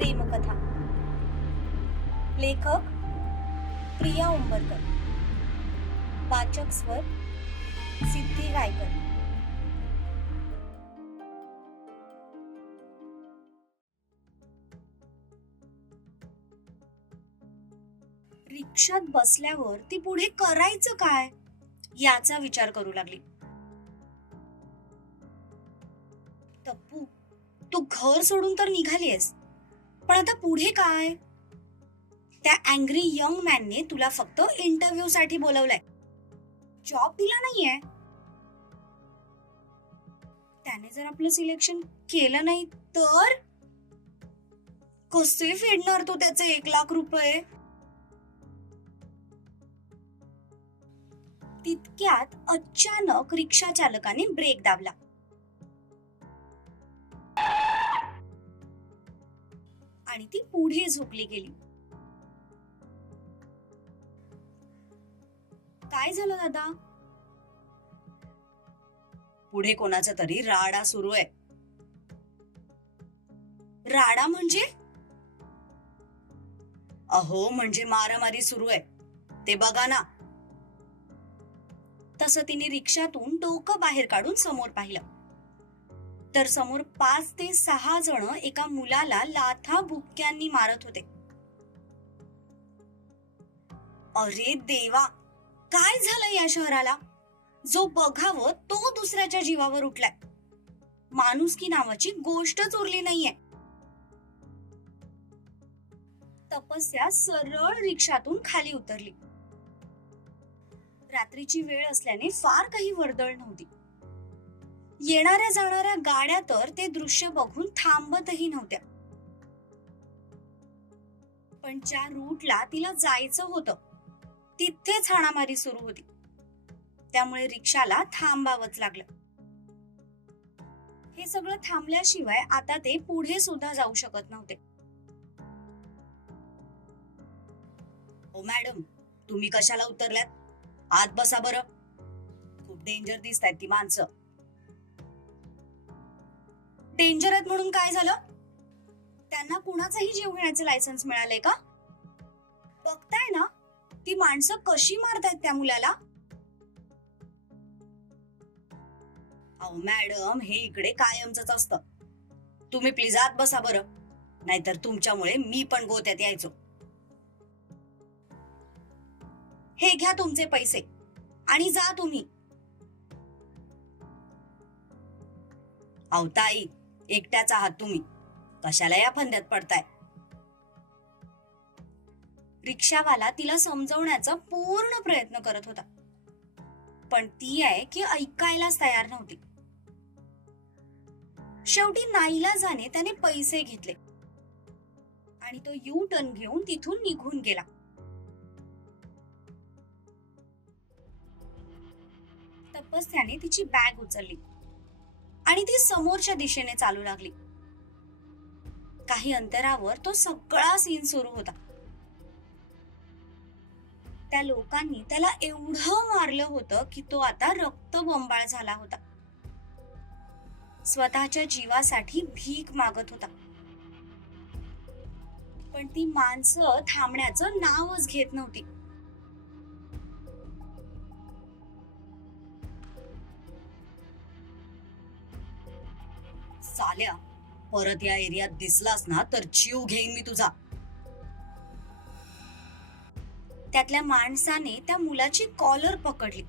प्रेमकथा. लेखक प्रिया उंबरकर. वाचक स्वर सिद्धी गायकर. रिक्षात बसल्यावर ती पुढे करायचं काय? याचा विचार करू लागली. तप्पू तू घर सोडून तर निघालीयस. पण आता पुढे काय? त्या अँग्री यंग मॅनने तुला फक्त इंटरव्ह्यू साठी बोलवलंय. जॉब दिला नाहीये. त्याने जर आपलं सिलेक्शन केलं नाही तर? कसे फेडणार तो त्याचे एक लाख रुपये? तितक्यात अचानक रिक्षा चालकाने ब्रेक दाबला. आणि ती पुढे झोपली गेली. काय झालं दादा? पुढे कोणाचा तरी राडा सुरू आहे. राडा म्हणजे? अहो म्हणजे मारामारी सुरू आहे. ते बघा ना. तसं तिने रिक्षातून डोकं बाहेर काढून समोर पाहिलं. तर समोर पाच ते सहा जण एका मुलाला लाथा बुक्क्यांनी मारत होते. अरे देवा! काय झालं या शहराला? जो बघावं तो दुसऱ्याच्या जीवावर उठलाय. माणुसकी नावाची गोष्टच उरली नाहीये. तपस्या सरळ रिक्षातून खाली उतरली. रात्रीची वेळ असल्याने फार काही वर्दळ नव्हती. येणाऱ्या जाणाऱ्या गाड्या तर ते दृश्य बघून थांबतही नव्हत्या. पण ज्या रूटला तिला जायचं होतं तिथेच हाणामारी सुरू होती. त्यामुळे रिक्षाला थांबावंच लागलं. हे सगळं थांबल्याशिवाय आता ते पुढे सुद्धा जाऊ शकत नव्हते. ओ मॅडम तुम्ही कशाला उतरल्यात? आत बसा बरं. खूप डेंजर दिसत आहेत ती माणसं. डेंजर आहेत म्हणून काय झालं? त्यांना कुणाचंही जीव घेण्याचे लायसन्स मिळालंय का? बघताय ना ती माणसं कशी मारतायत त्या मुलाला? अहो मॅडम हे इकडे कायमच असतं. तुम्ही प्लीज आत बसा बरं. नाहीतर तुमच्यामुळे मी पण गोत्यात यायचो. हे घ्या तुमचे पैसे आणि जा तुम्ही. अहो ताई एकट्याच आहात तुम्ही. कशाला या फंद्यात पडताय? रिक्षावाला तिला समजवण्याचा पूर्ण प्रयत्न करत होता. पण ती आहे की ऐकायलाच तयार नव्हती. शेवटी नाईला जाणे त्याने पैसे घेतले. आणि तो यू टर्न घेऊन तिथून निघून गेला. तपस्याने तिची बॅग उचलली. आणि ती समोरच्या दिशेने चालू लागली. काही अंतरावर तो सगळा सीन सुरू होता. त्या लोकांनी त्याला एवढं मारलं होतं की तो आता रक्त बंबाळ झाला होता. स्वतःच्या जीवासाठी भीक मागत होता. पण ती माणसं थांबण्याचं नावच घेत नव्हती. साल्या परत या एरियात दिसलास ना तर जीव घेईन मी तुझा. त्यातल्या माणसाने त्या मुलाची कॉलर पकडली.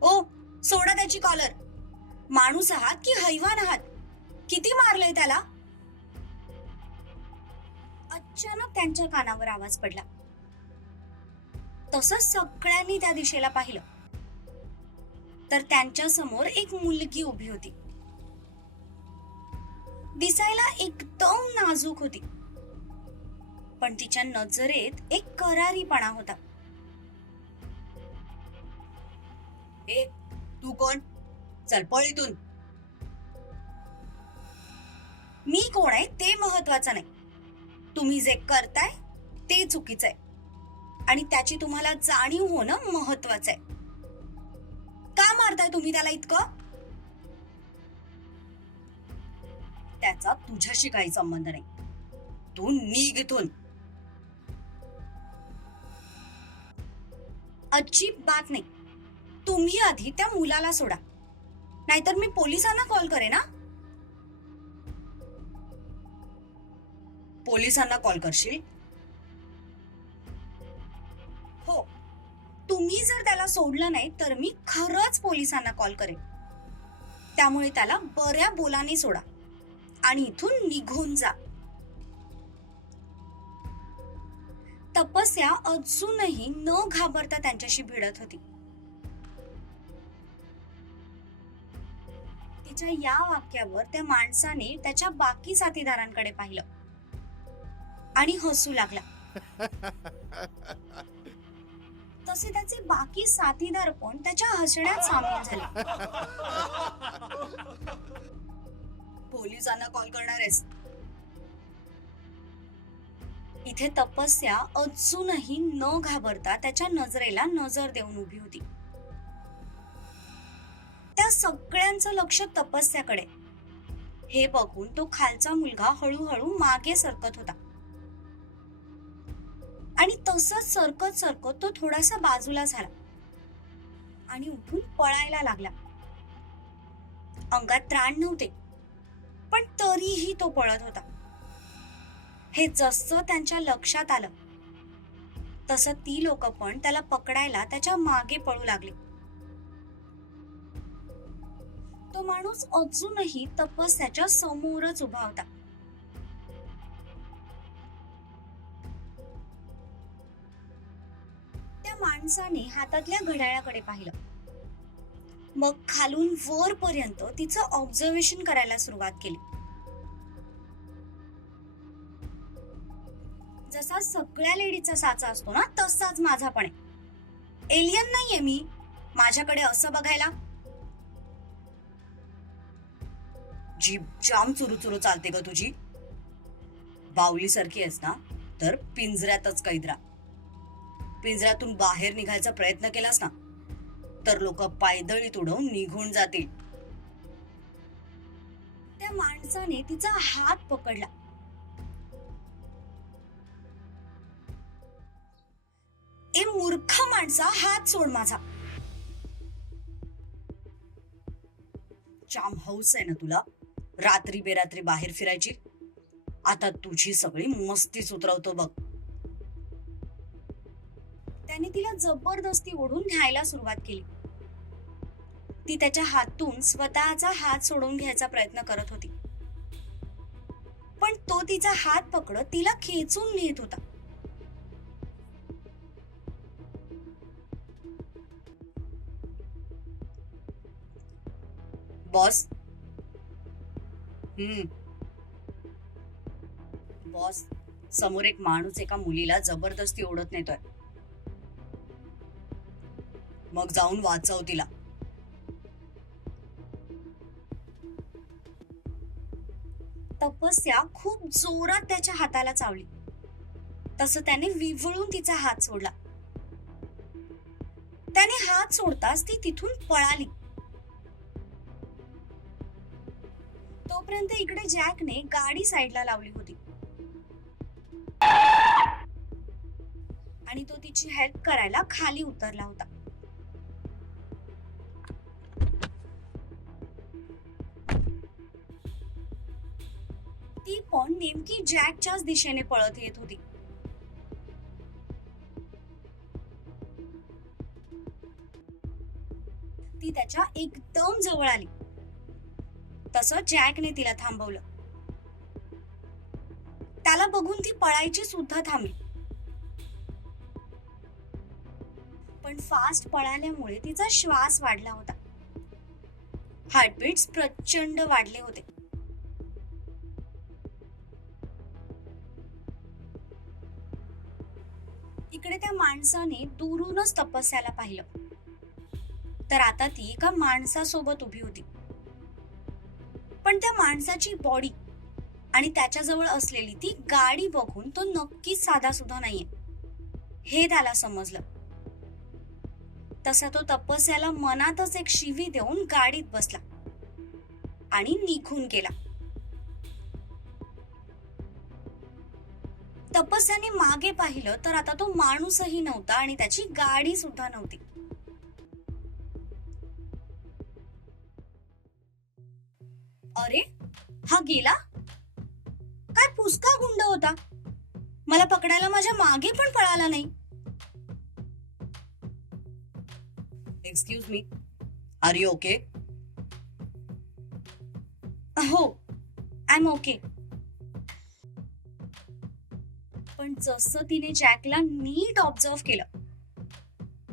ओ सोडा त्याची कॉलर माणूस आहात की हैवान आहात? किती मारलंय त्याला? अचानक त्यांच्या कानावर आवाज पडला. तसं सगळ्यांनी त्या दिशेला पाहिलं. तर त्यांच्यासमोर एक मुलगी उभी होती. दिसायला एकदम नाजूक होती. पण तिच्या नजरेत एक करारीपणा होता. ए तू कोण? चल पळ इथून. मी कोण आहे ते महत्वाचं नाही. तुम्ही जे करताय ते चुकीचं आहे. आणि त्याची तुम्हाला जाणीव होणं महत्वाचं आहे. का मारताय तुम्ही त्याला इतकं? त्याचा तुझ्याशी काही संबंध नाही. तू निघ इथून अजिबात नाही. तुम्ही आधी त्या मुलाला सोडा. नाहीतर मी पोलिसांना कॉल करेन ना पोलिसांना कॉल करशील? तुम्ही जर त्याला सोडलं नाही तर मी खरंच पोलिसांना कॉल करेन. त्यामुळे त्याला बऱ्या बोलाने सोडा आणि इथून निघून जा. तपस्या अजूनही न घाबरता त्यांच्याशी भिडत होती. तिच्या या वाक्यावर त्या माणसाने त्याच्या बाकी साथीदारांकडे पाहिलं आणि हसू लागला. तसे त्याचे बाकी साथीदार पण त्याच्या हसण्यात सामील झाले. पोलिसांना कॉल करणार आहेस इथे तपस्या अजूनही न घाबरता त्याच्या नजरेला नजर देऊन उभी होती. त्या सगळ्यांचं लक्ष तपस्याकडे. हे बघून तो खालचा मुलगा हळूहळू मागे सरकत होता. आणि तसंच सरकत सरकत तो थोडासा बाजूला झाला. आणि उठून पळायला लागला. अंगात त्राण नव्हते पण तरीही तो पळत होता. हे जसं त्यांच्या लक्षात आलं तसं ती लोक पण त्याला पकडायला त्याच्यामागे पळू लागले. तो माणूस अजूनही तपस्याच्या समोरच उभा होता. माणसाने हातातल्या घड्याळाकडे पाहिलं. मग खालून वर पर्यंत तिचं ऑब्झर्वेशन करायला सुरुवात केली. जसा सगळ्या लेडीचा साचा असतो ना तसाच माझा पण आहे. एलियन नाहीये मी. माझ्याकडे असं बघायला. जीभ जाम चुरू चुरू चालते ग तुझी. बावली सारखी आहेस ना? तर पिंजऱ्यातच कैदरा. पिंजऱ्यातून बाहेर निघायचा प्रयत्न केलास ना तर लोक पायदळी तुडवून निघून जातील. त्या माणसाने तिचा हात पकडला. ए मूर्ख माणसा हात सोड माझा. जाम हौस आहे ना तुला रात्री बेरात्री बाहेर फिरायची. आता तुझी सगळी मस्तीच उतरवतो बघ. त्याने तिला जबरदस्ती ओढून न्यायला सुरुवात केली. ती त्याच्या हातून स्वतःचा हात सोडून घ्यायचा प्रयत्न करत होती. पण तो तिचा हात पकडत तिला खेचून नेत होता. बॉस? हम्म. बॉस समोर एक माणूस एका मुलीला जबरदस्ती ओढत नेतोय. मग जाऊन वाचव तिला. तपस्या खूप जोरात त्याच्या हाताला चावली. तसं त्याने विवळून तिचा हात सोडला. त्याने हात सोडताच ती तिथून पळाली. तोपर्यंत इकडे जॅकने गाडी साईडला लावली होती. आणि तो तिची हेल्प करायला खाली उतरला होता. ती पण नेमकी जॅकच्याच दिशेने पळत येत होती. ती त्याच्या एकदम जवळ आली. तसं जॅकने तिला थांबवलं. त्याला बघून ती पळायची सुद्धा थांबली. पण फास्ट पळाल्यामुळे तिचा श्वास वाढला होता. हार्टबीट्स प्रचंड वाढले होते. माणसाने दुरूनच तपस्याला पाहिलं. तर आता ती एका माणसासोबत उभी होती. पण त्या माणसाची बॉडी आणि त्याच्याजवळ असलेली ती गाडी बघून तो नक्कीच साधा सुद्धा नाहीये. हे त्याला समजलं. तसा तो तपस्याला मनातच एक शिवी देऊन गाडीत बसला आणि निघून गेला. तपस्याने मागे पाहिलं तर आता तो माणूसही नव्हता आणि त्याची गाडी सुद्धा नव्हती. अरे हा गेला? काय पुसका गुंड होता? मला पकडायला माझ्या मागे पण पळाला नाही. Excuse me are you okay हो आय एम ओके पण जसं तिने जॅकला नीट ऑब्झर्व केलं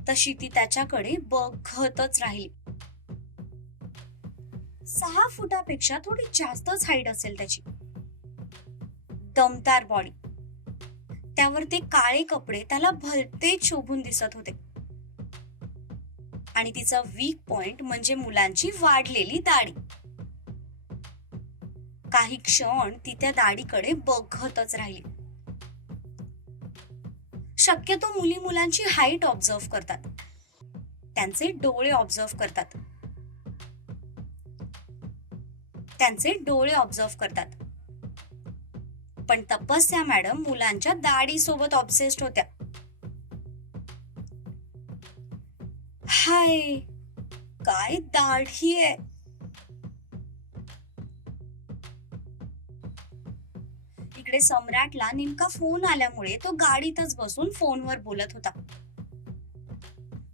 तशी ती त्याच्याकडे बघतच राहिली. सहा फुटापेक्षा थोडी जास्तच हाईट असेल त्याची. दमदार बॉडी त्यावर ते काळे कपडे त्याला भलते शोभून दिसत होते. आणि तिचा वीक पॉइंट म्हणजे मुलांची वाढलेली दाढी. काही क्षण ती त्या दाढीकडे बघतच राहिली. शक्यतो मुली मुलांची हाईट ऑब्झर्व करतात. त्यांचे डोळे ऑब्झर्व करतात. त्यांचे डोळे ऑब्झर्व करतात. पण तपस्या मॅडम मुलांच्या दाढी सोबत ऑब्सेस्ड होत्या. हाय काय दाढी आहे? इकडे सम्राटला नेमका फोन आल्यामुळे तो गाडीतच बसून फोनवर बोलत होता.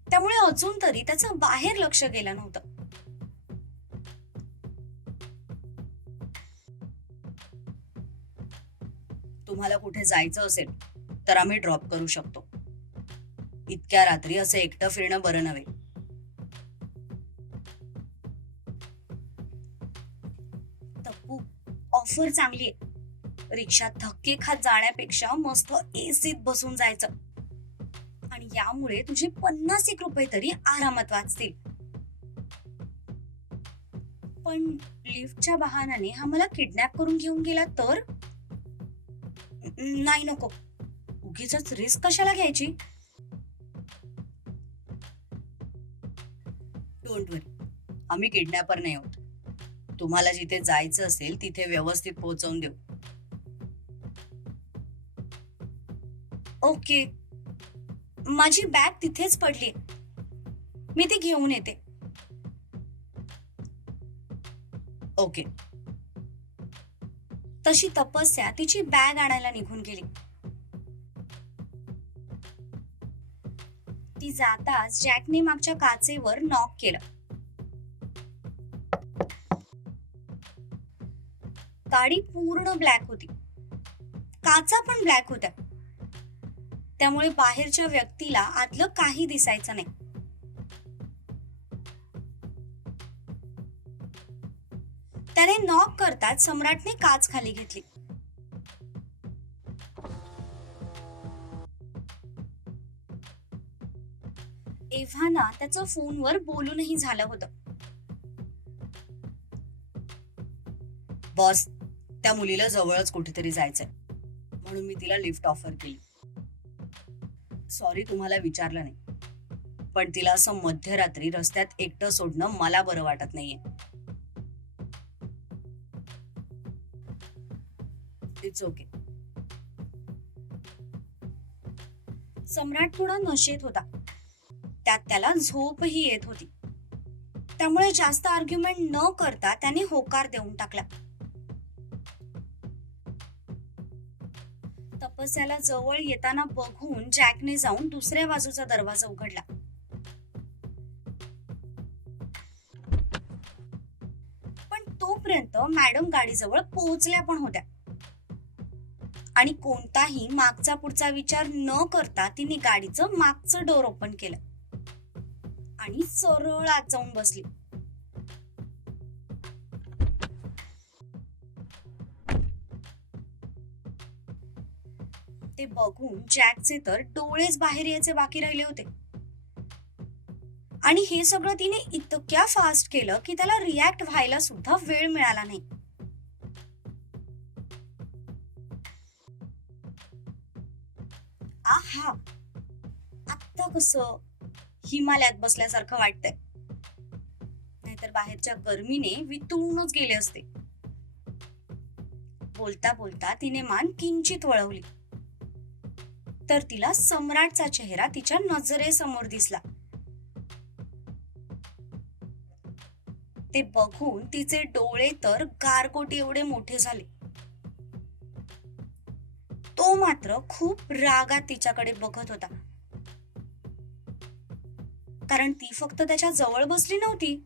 त्यामुळे अजून तरी त्याचं बाहेर लक्ष गेलं नव्हतं. तुम्हाला कुठे जायचं असेल तर आम्ही ड्रॉप करू शकतो. इतक्या रात्री असं एकटं फिरणं बरं नव्हे. ऑफर चांगली आहे. रिक्षात धक्के खात जाण्यापेक्षा मस्त एसीत बसून जायचं. आणि यामुळे तुझे पन्नास एक रुपये तरी आरामात वाचतील. पण लिफ्टच्या बहानाने हा मला किडनॅप करून घेऊन गेला तर? नाही नको. उगीच रिस्क कशाला घ्यायची? डोंट वरी आम्ही किडनॅपर नाही आहोत. तुम्हाला जिथे जायचं असेल तिथे व्यवस्थित पोहोचवून देऊ. ओके. माझी बॅग तिथेच पडली. मी ती घेऊन येते. ओके. तशी तपस्या तिची बॅग आणायला निघून गेली. ती जाताच जॅकने मागच्या काचेवर नॉक केलं. गाडी पूर्ण ब्लॅक होती. काचा पण ब्लॅक होत्या. त्यामुळे बाहेरच्या व्यक्तीला आतलं काही दिसायचं नाही. त्याने नॉक करताच सम्राटने काच खाली घेतली. एव्हाना त्याचं फोनवर बोलूनही झालं होतं. बॉस त्या मुलीला जवळच कुठेतरी जायचंय. म्हणून मी तिला लिफ्ट ऑफर केली. सॉरी तुम्हाला विचारलं नाही. पण तिला असं मध्यरात्री रस्त्यात एकटं सोडणं मला बरं वाटत नाहीये. इट्स ओके सम्राट थोडा नशेत होता. त्यात त्याला झोपही येत होती. त्यामुळे जास्त आर्ग्युमेंट न करता त्याने होकार देऊन टाकला. तपस्याला जवळ येताना बघून जॅकने जाऊन दुसऱ्या बाजूचा दरवाजा उघडला. पण तोपर्यंत मॅडम गाडीजवळ पोहोचल्या पण होत्या. आणि कोणताही मागचा पुढचा विचार न करता तिने गाडीचं मागचं डोर ओपन केलं. आणि सरळ आत जाऊन बसली. ते बघून जॅकचे तर डोळेच बाहेर यायचे बाकी राहिले होते. आणि हे सगळं तिने इतक्या फास्ट केलं की त्याला रिॲक्ट व्हायला सुद्धा वेळ मिळाला नाही. आहा! आत्ता कसं हिमालयात बसल्यासारखं वाटतंय. नाहीतर बाहेरच्या गर्मीने वितळूनच गेले असते. बोलता बोलता तिने मान किंचित वळवली. तर तिला सम्राटचा चेहरा तिच्या नजरेसमोर दिसला. ते बघून तिचे डोळे तर गारगोटी एवढे मोठे झाले. तो मात्र खूप रागात तिच्याकडे बघत होता. कारण ती फक्त त्याच्याजवळ बसली नव्हती.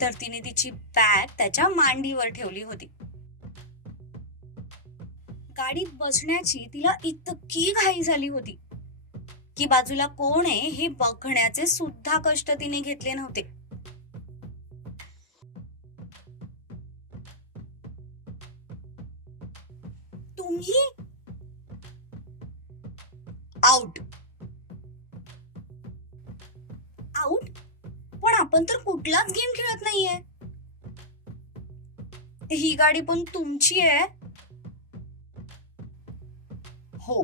तर तिने तिची बॅग त्याच्या मांडीवर ठेवली होती. गाडीत बसण्याची तिला इतकी घाई झाली होती की बाजूला कोण आहे हे बघण्याचे सुद्धा कष्ट तिने घेतले नव्हते. तुम्ही? आउट आउट पण आपण तर कुठलाच गेम खेळत नाहीये. ही गाडी पण तुमची आहे. हो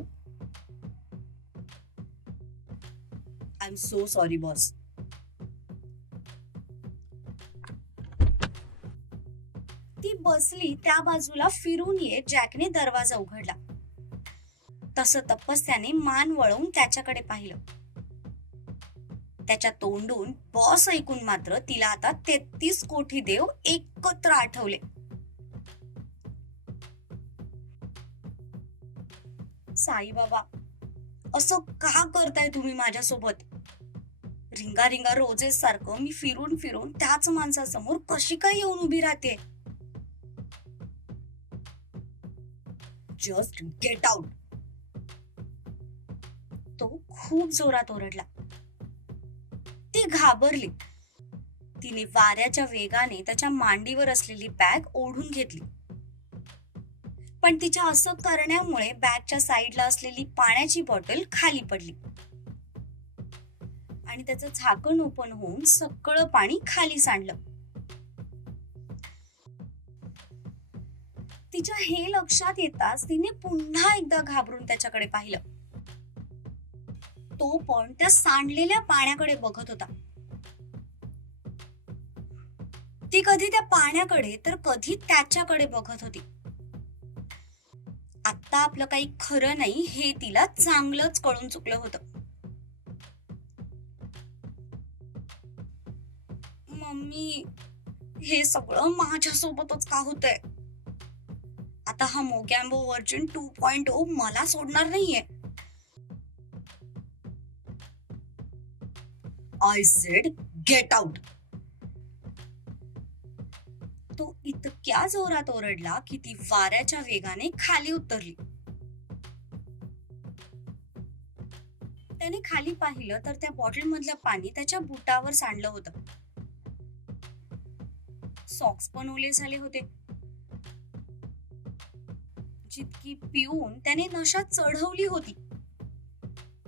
I am so sorry boss ती बसली त्या बाजूला फिरून येत जॅकने दरवाजा उघडला. तसं तपस्याने मान वळवून त्याच्याकडे पाहिलं. त्याच्या तोंडून बॉस ऐकून मात्र तिला आता तेहतीस कोटी देव एकत्र आठवले. साईबाबा असं का करताय तुम्ही माझ्यासोबत? रिंगा रिंगा रोजेस सारखं मी फिरून फिरून त्याच माणसासमोर कशी काय येऊन उभी राहते? जस्ट गेट आउट तो खूप जोरात ओरडला. ती घाबरली. तिने वाऱ्याच्या वेगाने त्याच्या मांडीवर असलेली बॅग ओढून घेतली. पण तिच्या असं करण्यामुळे बॅगच्या साईडला असलेली पाण्याची बॉटल खाली पडली. आणि त्याचं झाकण ओपन होऊन सगळं पाणी खाली सांडलं. तिच्या हे लक्षात येताच तिने पुन्हा एकदा घाबरून त्याच्याकडे पाहिलं. तो पण त्या सांडलेल्या पाण्याकडे बघत होता. ती कधी त्या पाण्याकडे तर कधी त्याच्याकडे बघत होती. आता आपलं काही खरं नाही हे तिला चांगलंच कळून चुकलं होतं. मम्मी हे सगळं माझ्यासोबतच का होतंय? आता हा Mogambo version two point O मला सोडणार नाहीये. आय सेड गेट आउट तो इतक्या जोरात ओरडला की ती वाऱ्याच्या वेगाने खाली उतरली. त्याने खाली पाहिलं तर त्या बॉटल मधलं पाणी त्याच्या बुटावर सांडलं होतं. सॉक्स पण ओले झाले होते. जितकी पिऊन त्याने नशा चढवली होती.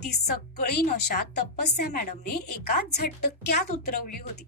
ती सगळी नशा तपस्या मॅडमने एका झटक्यात उतरवली होती.